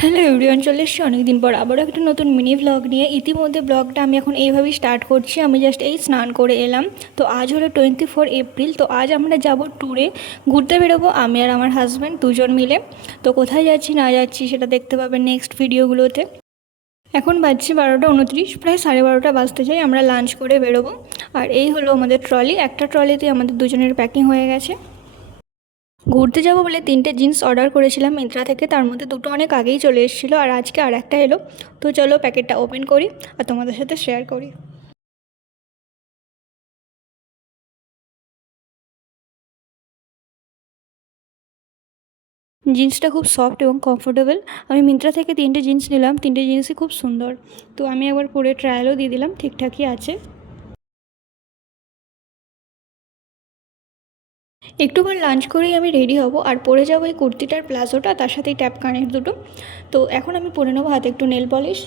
Hello everyone, চলে এসেছি অনেকদিন পর আবারও একটা নতুন মিনি ভ্লগ নিয়ে। ইতিমধ্যে ব্লগটা আমি এখন এইভাবেই স্টার্ট করছি। আমি জাস্ট এই স্নান করে এলাম। তো আজ হলো 24 এপ্রিল। তো আজ আমরা যাব ট্যুরে, ঘুরতে বেরোবো আমি আর আমার হাজব্যান্ড দুজন মিলে। তো কোথায় যাচ্ছি না যাচ্ছি সেটা দেখতে পাবেন নেক্সট ভিডিওগুলোতে। এখন বাজছে 12:29, প্রায় 12:30 বাজতে চাই। আমরা লাঞ্চ করে বেরোবো। আর এই হলো আমাদের ট্রলি। একটা ট্রলিতে আমাদের দুজনের প্যাকিং হয়ে গেছে। ঘুরতে যাব বলে 3টে জিন্স অর্ডার করেছিলাম মিন্ত্রা থেকে, তার মধ্যে 2টো অনেক আগেই চলে এসেছিলো আর আজকে আর একটা এলো। তো চলো প্যাকেটটা ওপেন করি আর তোমাদের সাথে শেয়ার করি। জিন্সটা খুব সফট এবং কমফোর্টেবল। আমি মিন্ত্রা থেকে 3টে জিন্স নিলাম, 3টে জিন্সই খুব সুন্দর। তো আমি একবার পরে ট্রায়ালও দিয়ে দিলাম, ঠিকঠাকই আছে। একটুবার লাঞ্চ করেই আমি রেডি হব আর পরে যাবো এই কুর্তিটার প্লাজোটা, তার সাথে ট্যাপ কানের দুটো। তো এখন আমি পরে নেবো হাতে একটু নেল পলিশ।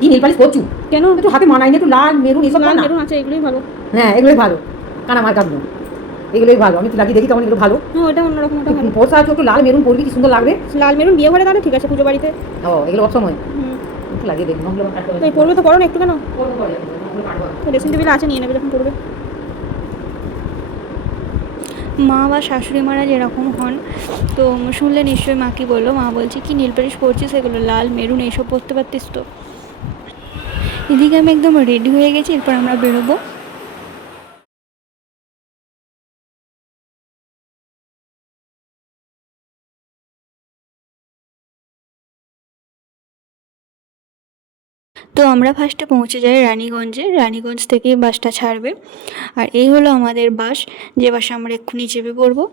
কি নেল পালিশ করছু? কেন? একটু হাতে মানায় না, একটু লাল মেরুন এসব লাল না। মেরুন আছে, এগুলোই ভালো। হ্যাঁ এগুলোই ভালো, কানা মার্কাগুলো এগুলোই ভালো। আমি তো লাগিয়ে দেখি তখন এগুলো ভালো। হ্যাঁ ওটা অন্যরকম, ওটা ভালো। পোষা আছে, একটু লাল মেরুন পরবি, কি সুন্দর লাগবে। লাল মেরুন বিয়ে ঘরে তাহলে ঠিক আছে, পুজো বাড়িতে। ও এগুলো সব সময় একটু লাগিয়ে দেখি। তাই পড়বে তো করো না একটু, কেন? ড্রেসিং টেবিলে আছে, নিয়ে নেবে যখন পড়বে। মা বা শাশুড়ি মারা যেরকম হন, তো শুনলে নিশ্চয়ই মা কি বললো। মা বলছে কি নীল পালিশ পরছিস, এগুলো লাল মেরুন এইসব পরতে পারতিস তো। এদিকে আমি একদম রেডি হয়ে গেছি, এরপর আমরা বেরোবো। তো আমরা ফার্স্টে পৌঁছে যাই রানীগঞ্জে। রানীগঞ্জ থেকেই বাসটা ছাড়বে। আর এই হলো আমাদের বাস, যে বাসে আমরা এক্ষুনি চেপে পড়বো।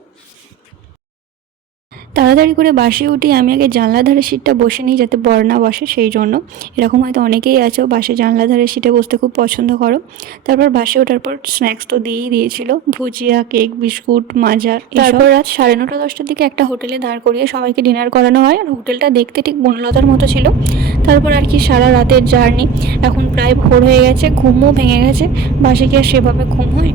তাড়াতাড়ি করে বাসে উঠি। আমি আগে জানলা ধারে সিটটা বসে নিই যাতে বর না বসে, সেই জন্য। এরকম হয়তো অনেকেই আছো বাসে জানলা ধারে সিটে বসতে খুব পছন্দ করো। তারপর বাসে ওঠার পর স্ন্যাক্স তো দিয়েই দিয়েছিল, ভুজিয়া, কেক, বিস্কুট, মাজা। তারপর রাত 9:30-10টার দিকে একটা হোটেলে দাঁড় করিয়ে সবাইকে ডিনার করানো হয়। আর হোটেলটা দেখতে ঠিক বনলতার মতো ছিল। তারপর আর কি সারা রাতের জার্নি, এখন প্রায় ভোর হয়ে গেছে, ঘুমও ভেঙে গেছে। বাসে কি আর সেভাবে ঘুম হয়?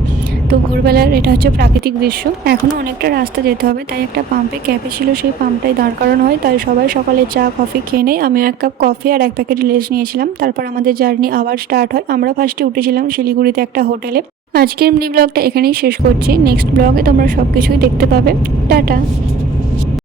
তো ভোরবেলার এটা হচ্ছে প্রাকৃতিক দৃশ্য। এখনও অনেকটা রাস্তা যেতে হবে, তাই একটা পাম্পে ক্যাফে ছিল, সেই পাম্পটাই দাঁড় করানো হয়। তাই সবাই সকালে চা কফি খেয়ে নেয়। আমিও 1 কাপ কফি আর 1 প্যাকেট লেস নিয়েছিলাম। তারপর আমাদের জার্নি আবার স্টার্ট হয়। আমরা ফার্স্টে উঠেছিলাম শিলিগুড়িতে একটা হোটেলে। আজকের মিনি ব্লগটা এখানেই শেষ করছি। নেক্সট ব্লগে তোমরা সব কিছুই দেখতে পাবে। টাটা।